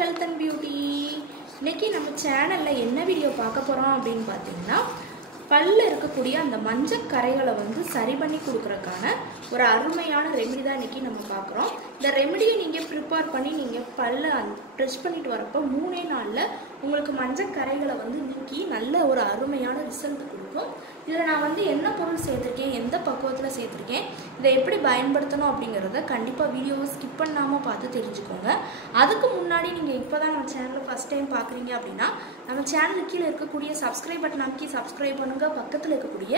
health and beauty. இன்னைக்கு நம்ம சேனல்ல என்ன வீடியோ பார்க்க போறோம் அப்படினு பாத்தீங்கன்னா பல்ல இருக்கக்கூடிய அந்த மஞ்சள் கறைகளை வந்து சரி பண்ணி கொடுக்கறதுக்கான ஒரு அருமையான ரெமெடி தான் இன்னைக்கு நம்ம பார்க்குறோம். இந்த ரெமெடியை நீங்க ப்ரிப்பேர் பண்ணி நீங்க பல்ல பிரஷ் பண்ணிட்டு வரப்ப 3 நாள்ல உங்களுக்கு மஞ்சள் கறைகளை வந்து நீக்கி நல்ல ஒரு அருமையான ரிசல்ட் கொடுக்கும். இதுல நான் வந்து என்ன பொருள் சேர்த்திருக்கேன், எந்த பக்குவத்துல சேர்த்திருக்கேன், இதை எப்படி பயன்படுத்தணும் அப்படிங்கறத கண்டிப்பா வீடியோவை ஸ்கிப் பண்ணாம பார்த்து தெரிஞ்சுக்கோங்க. அதுக்கு முன்னாடி நீங்க இப்போதான் நம்ம சேனலை ஃபர்ஸ்ட் டைம் பார்க்குறீங்க அப்படின்னா நம்ம சேனலுக்கு கீழே இருக்கக்கூடிய சப்ஸ்கிரைப் பட்டன் அமைக்கி சப்ஸ்கிரைப் பண்ணுங்க. பக்கத்தில் இருக்கக்கூடிய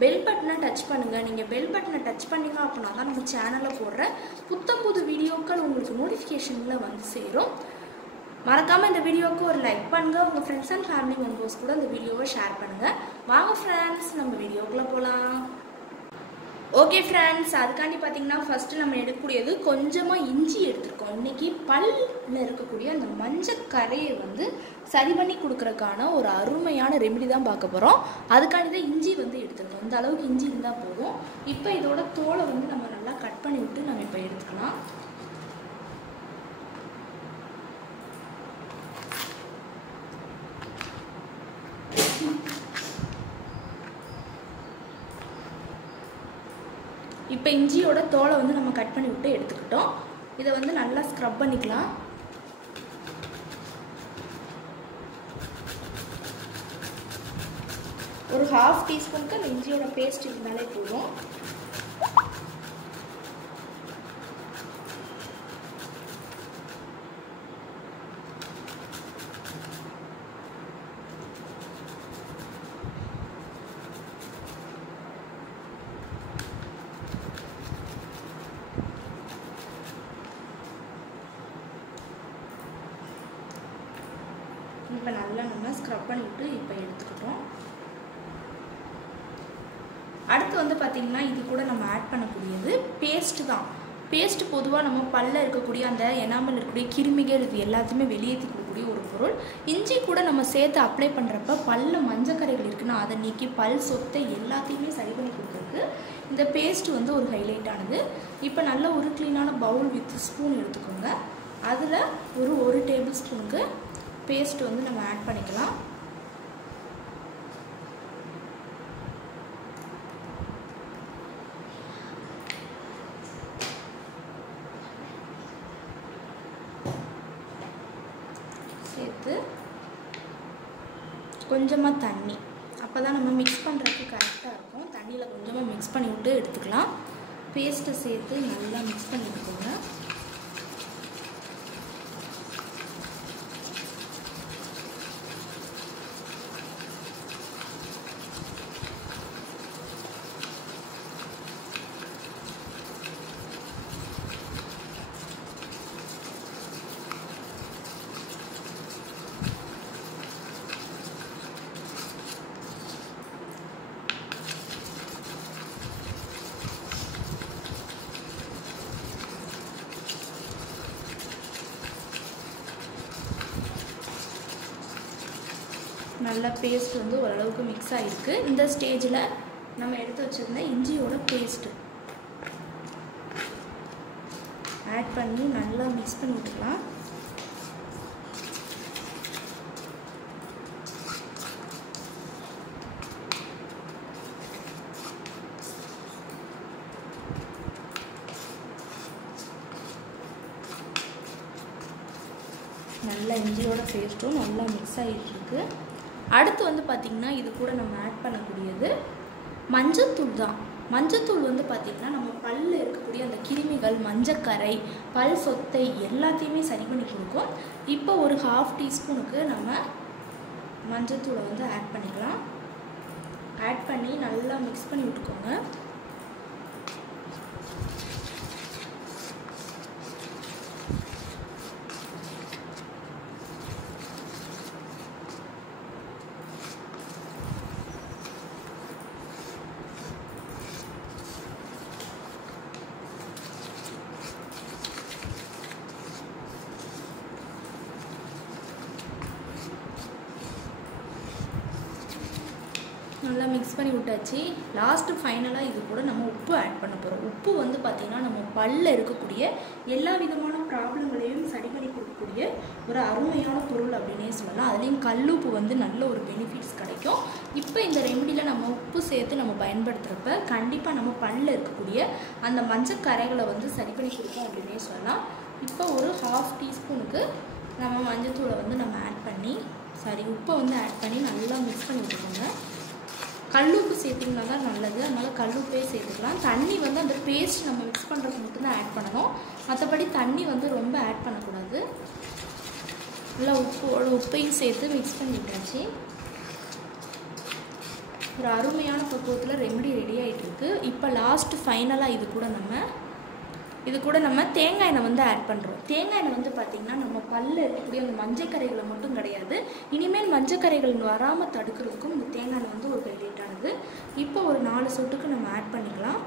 பெல் பட்டனை டச் பண்ணுங்க. நீங்கள் பெல் பட்டனை டச் பண்ணீங்க அப்படின்னா தான் நம்ம சேனலில் போடுற புத்தம் புது வீடியோக்கள் உங்களுக்கு நோட்டிஃபிகேஷனில் வந்து சேரும். மறக்காமல் இந்த வீடியோவுக்கு ஒரு லைக் பண்ணுங்க. உங்கள் ஃப்ரெண்ட்ஸ் அண்ட் ஃபேமிலி மெம்பர்ஸ் கூட இந்த வீடியோவை ஷேர் பண்ணுங்க. வாங்க ஃப்ரெண்ட்ஸ், நம்ம வீடியோக்குள்ளே போகலாம். ஓகே ஃப்ரெண்ட்ஸ், அதுக்காண்டி பார்த்தீங்கன்னா ஃபஸ்ட்டு நம்ம எடுக்கக்கூடியது கொஞ்சமாக இஞ்சி எடுத்துருக்கோம். இன்றைக்கி பல்லில் இருக்கக்கூடிய அந்த மஞ்சள் கரையை வந்து சரி பண்ணி கொடுக்குறதுக்கான ஒரு அருமையான ரெமெடி தான் பார்க்க போகிறோம். அதுக்காண்டி தான் இஞ்சி வந்து எடுத்துருக்கோம். இந்த அளவுக்கு இஞ்சி இருந்தால் போதும். இப்போ இதோட தோலை வந்து நம்ம நல்லா கட் பண்ணி விட்டு நம்ம இப்போ எடுத்துக்கலாம். இப்போ இஞ்சியோட தோலை வந்து நம்ம கட் பண்ணி விட்டு எடுத்துக்கிட்டோம். இதை வந்து நல்லா ஸ்க்ரப் பண்ணிக்கலாம். ஒரு 1/2 டீஸ்பூனுக்கு அந்த இஞ்சியோட பேஸ்ட் இருந்தாலே போதும். இப்போ நல்லா நம்ம ஸ்க்ரப் பண்ணிவிட்டு இப்போ எடுத்துக்கிட்டோம். அடுத்து வந்து பார்த்திங்கன்னா இது கூட நம்ம ஆட் பண்ணக்கூடியது பேஸ்ட்டு தான். பேஸ்ட் பொதுவாக நம்ம பல்ல இருக்கக்கூடிய அந்த எனாமல் இருக்கக்கூடிய கிருமிகள் இது எல்லாத்தையுமே வெளியேற்றி கொடுக்கக்கூடிய ஒரு பொருள். இஞ்சி கூட நம்ம சேர்த்து அப்ளை பண்ணுறப்ப பல்ல மஞ்சக்கரைகள் இருக்குன்னா அதை நீக்கி பல் சொத்தை எல்லாத்தையுமே சரி பண்ணி கொடுக்குறதுக்கு இந்த பேஸ்ட் வந்து ஒரு ஹைலைட் ஆனது. இப்போ நல்ல ஒரு க்ளீனான பவுல் வித் ஸ்பூன் எடுத்துக்கோங்க. அதில் ஒரு டேபிள் ஸ்பூனுக்கு பேஸ்ட் வந்து நம்ம ஆட் பண்ணிக்கலாம். சேர்த்து கொஞ்சமாக தண்ணி, அப்போ தான் நம்ம மிக்ஸ் பண்ணுறதுக்கு கரெக்டாக இருக்கும். தண்ணியில் கொஞ்சமாக மிக்ஸ் பண்ணி விட்டு எடுத்துக்கலாம். பேஸ்ட்டை சேர்த்து நல்லா மிக்ஸ் பண்ணி விட்டுக்கோங்க. நல்லா பேஸ்ட் வந்து ஓரளவுக்கு மிக்ஸ் ஆகிருக்கு. இந்த ஸ்டேஜில் நம்ம எடுத்து வச்சுருந்த இஞ்சியோட பேஸ்ட்டு ஆட் பண்ணி நல்லா மிக்ஸ் பண்ணி விட்டுக்கலாம். நல்லா இஞ்சியோட பேஸ்ட்டும் நல்லா மிக்ஸ் ஆகிட்டு இருக்கு. அடுத்து வந்து பார்த்திங்கன்னா இது கூட நம்ம ஆட் பண்ணக்கூடியது மஞ்சத்தூள் தான். மஞ்சத்தூள் வந்து பார்த்திங்கன்னா நம்ம பல்லில் இருக்கக்கூடிய அந்த கிருமிகள், மஞ்சக்கரை, பல் சொத்தை எல்லாத்தையுமே சரி பண்ணி கொடுக்கும். இப்போ ஒரு 1/2 டீஸ்பூனுக்கு நம்ம மஞ்சத்தூளை வந்து ஆட் பண்ணிக்கலாம். ஆட் பண்ணி நல்லா மிக்ஸ் பண்ணி விட்டுக்கோங்க. நல்லா மிக்ஸ் பண்ணி விட்டாச்சு. லாஸ்ட்டு ஃபைனலாக இது கூட நம்ம உப்பு ஆட் பண்ண போகிறோம். உப்பு வந்து பார்த்திங்கன்னா நம்ம பல்லில் இருக்கக்கூடிய எல்லா விதமான ப்ராப்ளங்களையும் சரி பண்ணி கொடுக்கக்கூடிய ஒரு அருமையான பொருள் அப்படின்னே சொல்லலாம். அதுலேயும் கல்லுப்பு வந்து நல்ல ஒரு பெனிஃபிட்ஸ் கிடைக்கும். இப்போ இந்த ரெமடியில் நம்ம உப்பு சேர்த்து நம்ம பயன்படுத்துகிறப்ப கண்டிப்பாக நம்ம பல்லில் இருக்கக்கூடிய அந்த மஞ்சக்கரைகளை வந்து சரி பண்ணி கொடுப்போம் அப்படின்னே சொல்லலாம். இப்போ ஒரு 1/2 டீஸ்பூனுக்கு நம்ம மஞ்சத்தூளை வந்து நம்ம ஆட் பண்ணி உப்பை வந்து ஆட் பண்ணி நல்லா மிக்ஸ் பண்ணி விட்டுக்கோங்க. கல்லுப்பு சேர்த்திங்கன்னா தான் நல்லது, அதனால் கல்லுப்பே சேர்த்துக்கலாம். தண்ணி வந்து அந்த பேஸ்ட் நம்ம மிக்ஸ் பண்ணுறதுக்கு மட்டும்தான் ஆட் பண்ணணும், மற்றபடி தண்ணி வந்து ரொம்ப ஆட் பண்ணக்கூடாது. நல்லா உப்பையும் சேர்த்து மிக்ஸ் பண்ணி விட்டாச்சு. ஒரு அருமையான பக்குவத்தில் ரெமெடி ரெடி ஆகிட்டு இருக்கு. இப்போ லாஸ்ட்டு ஃபைனலாக இது கூட நம்ம தேங்காய் எண்ணெய் வந்து ஆட் பண்ணுறோம். தேங்காய் எண்ணெய் வந்து பார்த்திங்கன்னா நம்ம பல்லில் இருக்கக்கூடிய அந்த மஞ்சக்கரைகளை மட்டும் கிடையாது, இனிமேல் மஞ்சக்கரைகள் வராமல் தடுக்கிறதுக்கும் இந்த தேங்காய் எண்ணெய் வந்து ஒரு ஹைலைட்டானது. இப்போ ஒரு 4 சொட்டுக்கு நம்ம ஆட் பண்ணிக்கலாம்.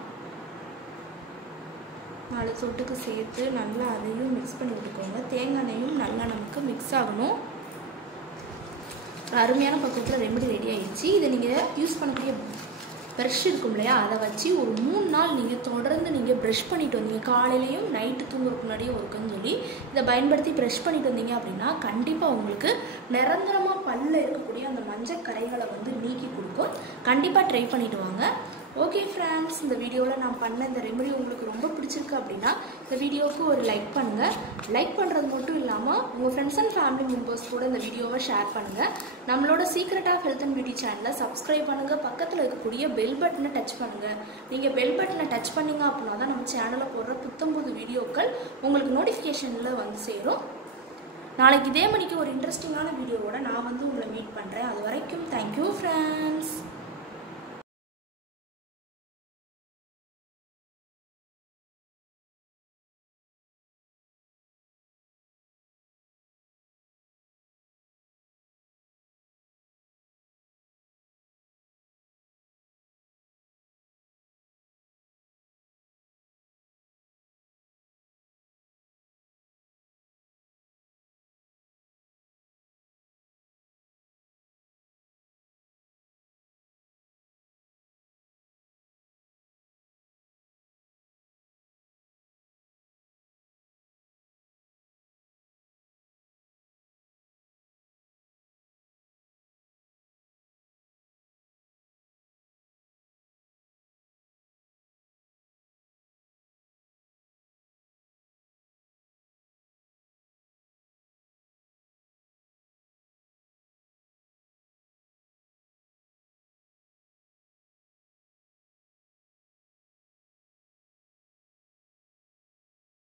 4 சொட்டுக்கு சேர்த்து நல்லா அதையும் மிக்ஸ் பண்ணி விட்டுக்கோங்க. தேங்காய் எண்ணெயும் நல்லா நமக்கு மிக்ஸ் ஆகணும். அருமையான பக்குவத்தில் ரெமெடி ரெடி ஆகிடுச்சு. இதை நீங்கள் யூஸ் பண்ணக்கூடிய ப்ரஷ் இருக்கும் இல்லையா, அதை வச்சு ஒரு 3 நாள் நீங்கள் தொடர்ந்து நீங்கள் ப்ரஷ் பண்ணிட்டு வந்தீங்க, காலையிலையும் நைட்டு தூங்குறதுக்கு முன்னாடியே இருக்குன்னு சொல்லி இதை பயன்படுத்தி ப்ரஷ் பண்ணிட்டு வந்தீங்க அப்படின்னா கண்டிப்பாக உங்களுக்கு நிரந்தரமாக பல்லில் இருக்கக்கூடிய அந்த மஞ்சக்கரைகளை வந்து நீக்கி கொடுக்கும். கண்டிப்பாக ட்ரை பண்ணிவிட்டு வாங்க. ஓகே ஃப்ரெண்ட்ஸ், இந்த வீடியோவில் நான் பண்ண இந்த ரெமெடி உங்களுக்கு ரொம்ப பிடிச்சிருக்கு அப்படின்னா இந்த வீடியோவுக்கு ஒரு லைக் பண்ணுங்கள். லைக் பண்ணுறது மட்டும் இல்லாமல் உங்கள் ஃப்ரெண்ட்ஸ் அண்ட் ஃபேமிலி மெம்பர்ஸ் கூட இந்த வீடியோவை ஷேர் பண்ணுங்கள். நம்மளோட secret of health and beauty சேனலை சப்ஸ்கிரைப் பண்ணுங்கள். பக்கத்தில் இருக்கக்கூடிய பெல் பட்டனை டச் பண்ணுங்கள். நீங்கள் பெல் பட்டனை டச் பண்ணிங்க அப்படின்னா தான் நம்ம சேனலில் போடுற புத்தம்புது வீடியோக்கள் உங்களுக்கு நோட்டிஃபிகேஷனில் வந்து சேரும். நாளைக்கு இதே மணிக்கு ஒரு இன்ட்ரெஸ்டிங்கான வீடியோவோட நான் வந்து உங்களை மீட் பண்ணுறேன். அது வரைக்கும் தேங்க்யூ ஃப்ரெண்ட்ஸ்.